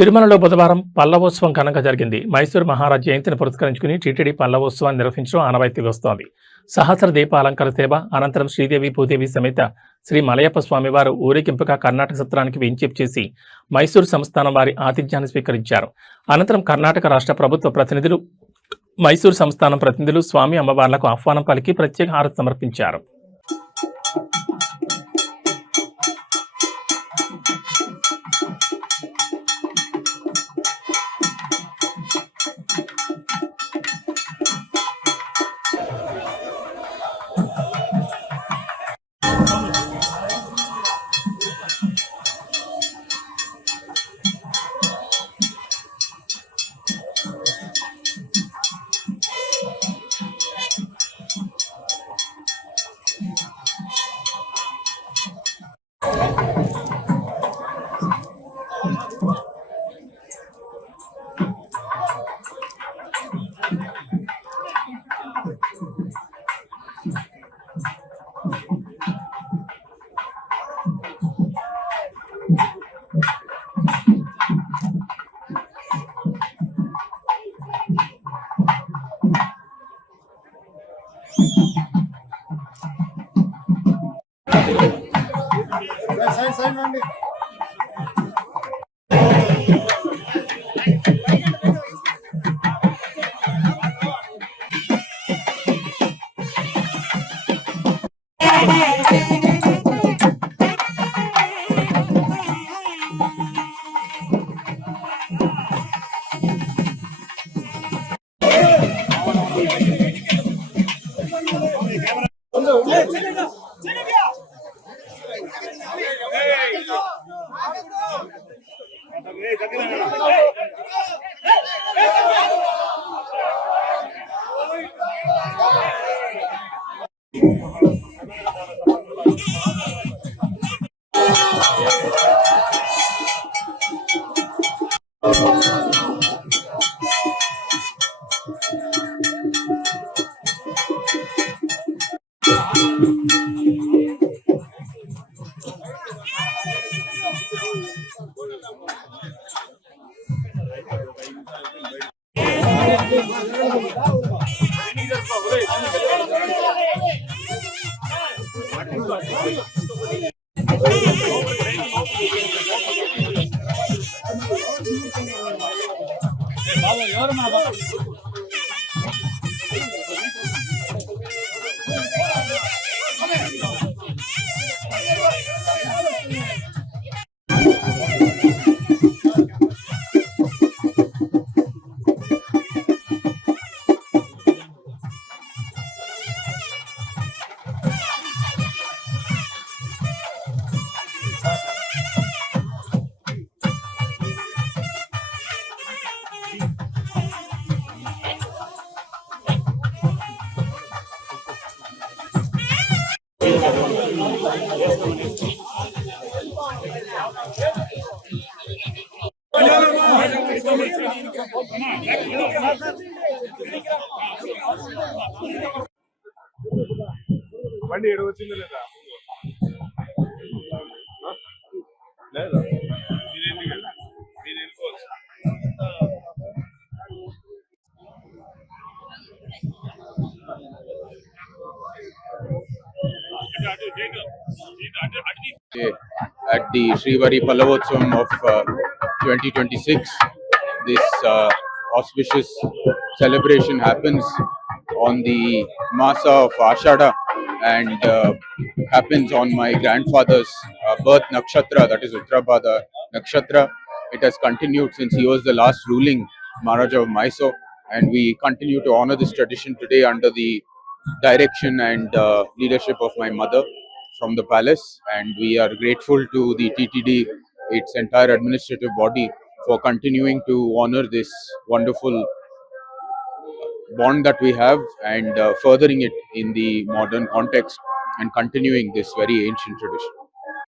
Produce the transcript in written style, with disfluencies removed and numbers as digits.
తిరుమలలో బుధవారం పల్లవోత్సవం ఘనంగా జరిగింది. మైసూరు మహారాజ్ జయంతిని పురస్కరించుకుని టీటీడీ పల్లవోత్సవాన్ని నిర్వహించడం ఆనవాయితీ వస్తోంది. సహస్ర దీపాలంకార సేవ అనంతరం శ్రీదేవి భూదేవి సమేత శ్రీ మలయప్ప స్వామివారు ఊరేగింపుగా కర్ణాటక సత్రానికి వెంచేపు చేసి మైసూరు సంస్థానం వారి ఆతిథ్యాన్ని స్వీకరించారు. అనంతరం కర్ణాటక రాష్ట్ర ప్రభుత్వ ప్రతినిధులు, మైసూరు సంస్థానం ప్రతినిధులు స్వామి అమ్మవార్లకు ఆహ్వానం పలికి ప్రత్యేక హారతి సమర్పించారు. బండి ఏడు వచ్చిందో లేదా లేదా మీరు వెళ్ళిపోవచ్చు. At the Srivari Pallavotsavam of 2026, this auspicious celebration happens on the Masa of Ashada and happens on my grandfather's birth nakshatra, that is Uttarabhadra nakshatra. It has continued since he was the last ruling Maharaja of Mysore, and we continue to honor this tradition today under the direction and leadership of my mother from the palace, and we are grateful to the TTD, its entire administrative body, for continuing to honor this wonderful bond that we have and furthering it in the modern context and continuing this very ancient tradition.